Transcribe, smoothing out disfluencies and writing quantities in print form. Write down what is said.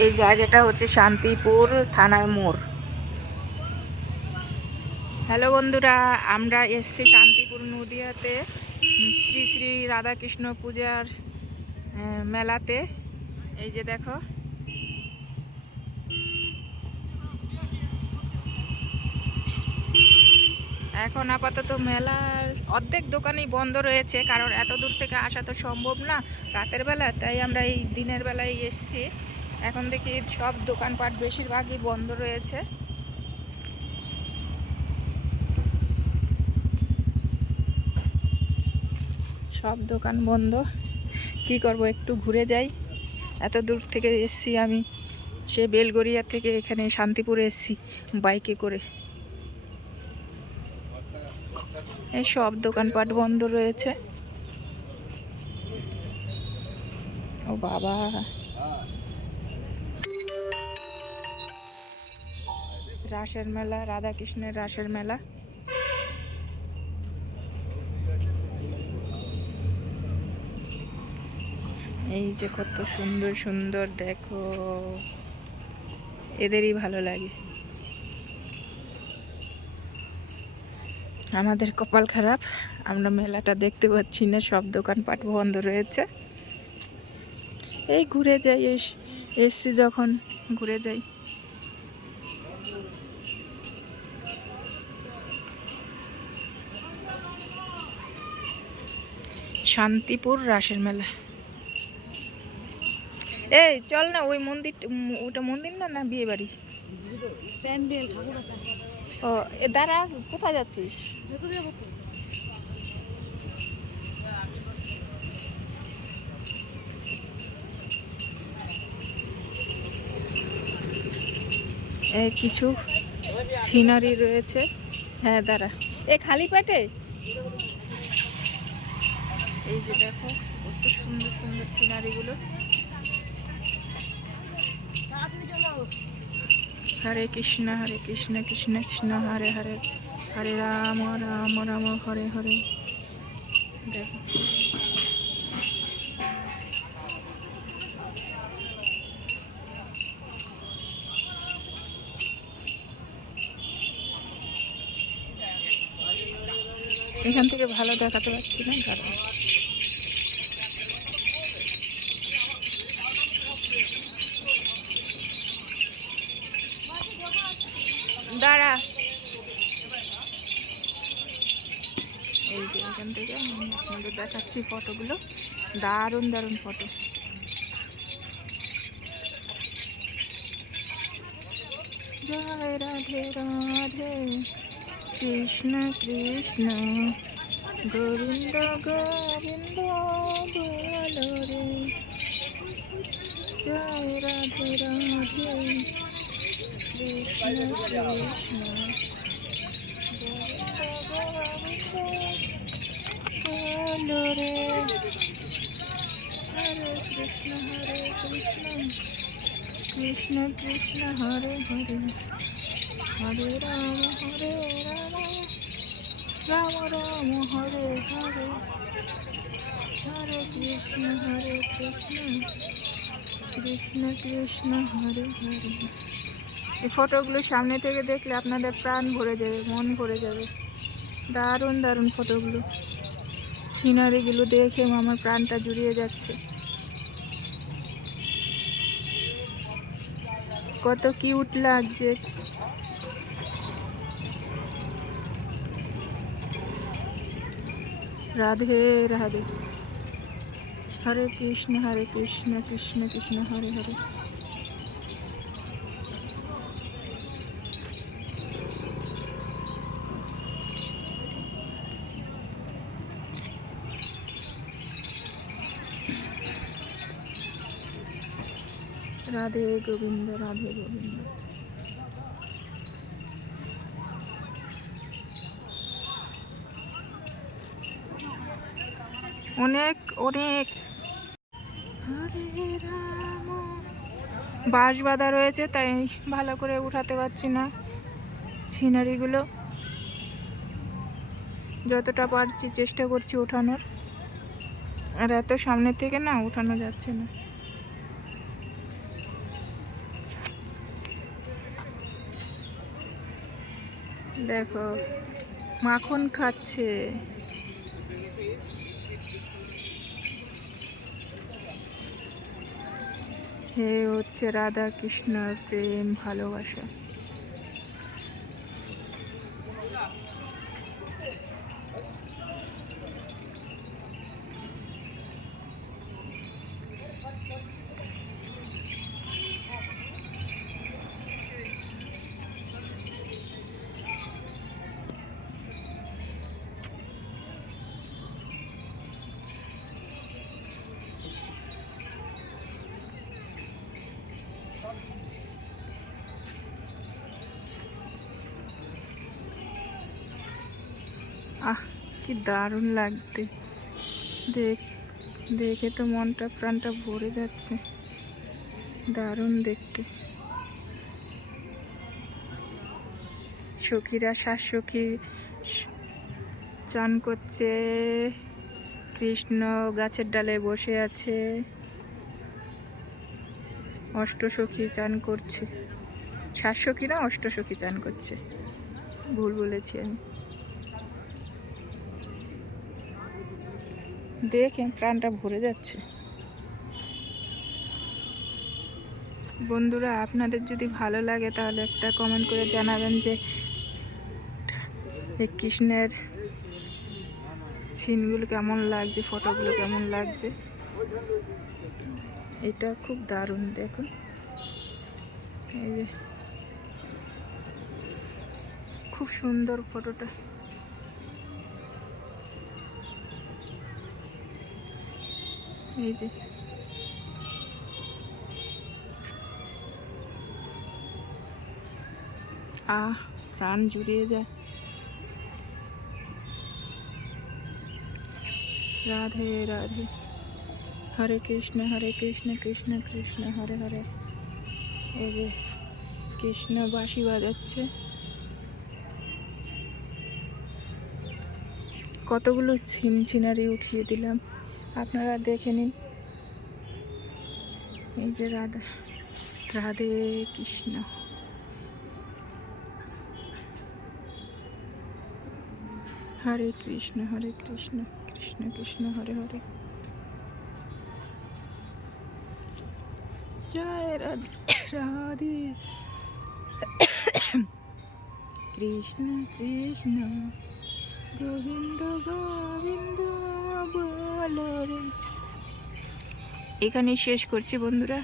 এই জায়গাটা হচ্ছে শান্তিপুর থানার মোড়। হ্যালো বন্ধুরা, আমরা এসছি শান্তিপুর নদিয়াতে শ্রী শ্রী রাধাকৃষ্ণ পূজার মেলাতে। এই যে দেখো, এখন আপাতত মেলার অর্ধেক দোকানই বন্ধ রয়েছে, কারণ এত দূর থেকে আসা তো সম্ভব না রাতের বেলা, তাই আমরা এই দিনের বেলায় এসছি। এখন দেখি সব দোকানপাট বেশিরভাগই বন্ধ রয়েছে। সব দোকান বন্ধ। কি করব, একটু ঘুরে যাই। এত দূর থেকে এসছি আমি, সে বেলগড়িয়া থেকে এখানে শান্তিপুরে এসছি বাইকে করে। এই সব দোকানপাট বন্ধ রয়েছে। ও বাবা, রাসের মেলা, রাধাকৃষ্ণের রাসের মেলা। এই যে কত সুন্দর সুন্দর, দেখো, এদেরই ভালো লাগে। আমাদের কপাল খারাপ, আমরা মেলাটা দেখতে পাচ্ছি না, সব দোকানপাট বন্ধ রয়েছে। এই ঘুরে যাই, এসছি যখন ঘুরে যাই। শান্তিপুর রাসের মেলা। এই চল না, ওই মন্দির, ওটা মন্দির না, না বিয়ে বাড়ি? প্যান্ডেল। ও দাঁড়া, কোথায় যাচ্ছিস? কিছু সিনারি রয়েছে। হ্যাঁ দাঁড়া, এ খালি পেটে। এই যে দেখো, কত সুন্দর সুন্দর সিনারিগুলো। হরে কৃষ্ণ কৃষ্ণ কৃষ্ণ হরে হরে, হরে রাম রাম রাম হরে হরে। দেখো, এখান থেকে ভালো দেখাতে পারছি না, কারণ দাঁড়া। এই যে এখান থেকে আমি আপনাদের দেখাচ্ছি ফটোগুলো, দারুণ দারুণ ফটো। জয় রাধে রাধে, কৃষ্ণ কৃষ্ণ গোবিন্দ গোবিন্দ বলো রে। জয় রাধে রাধে, কৃষ্ণ কৃষ্ণ বলো রে। হরে কৃষ্ণ কৃষ্ণ কৃষ্ণ হরে হরে, হরে রাম রাম রাম হরে হরে, হরে কৃষ্ণ কৃষ্ণ কৃষ্ণ হরে হরে। এই ফটোগুলো সামনে থেকে দেখলে আপনাদের প্রাণ ভরে যাবে, মন ভরে যাবে। দারুণ দারুণ ফটোগুলো, সিনারিগুলো দেখে আমার প্রাণটা জুড়িয়ে যাচ্ছে। কত কিউট লাগছে। রাধে রাধে, হরে কৃষ্ণ কৃষ্ণ কৃষ্ণ হরে হরে। রাধে গোবিন্দ রাধে গোবিন্দ। অনেক অনেক। হরে রাম, বাঁশ বাঁধা রয়েছে, তাই ভালো করে উঠাতে পারছি না সিনারিগুলো। যতটা পারছি চেষ্টা করছি ওঠানোর, আর এত সামনে থেকে না উঠানো যাচ্ছে না। দেখো মাখন খাচ্ছে। হে হচ্ছে রাধা কৃষ্ণর প্রেম ভালোবাসা। আহ কি দারুণ লাগতে, দেখে তো মনটা প্রাণটা ভরে যাচ্ছে, দারুণ দেখতে। সখীরা 7 সখী চান করছে, কৃষ্ণ গাছের ডালে বসে আছে, অষ্টসখী চান করছে। 7 সখী না, অষ্টসখী চান করছে, ভুল বলেছি আমি। দেখে প্রাণটা ভরে যাচ্ছে। বন্ধুরা, আপনাদের যদি ভালো লাগে তাহলে একটা কমেন্ট করে জানাবেন যে এই কৃষ্ণের সিনগুলো কেমন লাগছে, ফটোগুলো কেমন লাগছে। এটা খুব দারুণ, দেখুন এই যে খুব সুন্দর ফটোটা। এই যে প্রাণ জুড়িয়ে যায়। রাধে রাধে, হরে কৃষ্ণ কৃষ্ণ কৃষ্ণ হরে হরে। এই যে কৃষ্ণ বাঁশি বাজাচ্ছে। কতগুলো সিনারি উঠিয়ে দিলাম, আপনারা দেখে নিন। এই যে রাধে কৃষ্ণ। হরে কৃষ্ণ কৃষ্ণ কৃষ্ণ হরে হরে। জয় রাধে রাধে, কৃষ্ণ কৃষ্ণ গোবিন্দ গোবিন্দ বলো রে। এখানে শেষ করছি বন্ধুরা।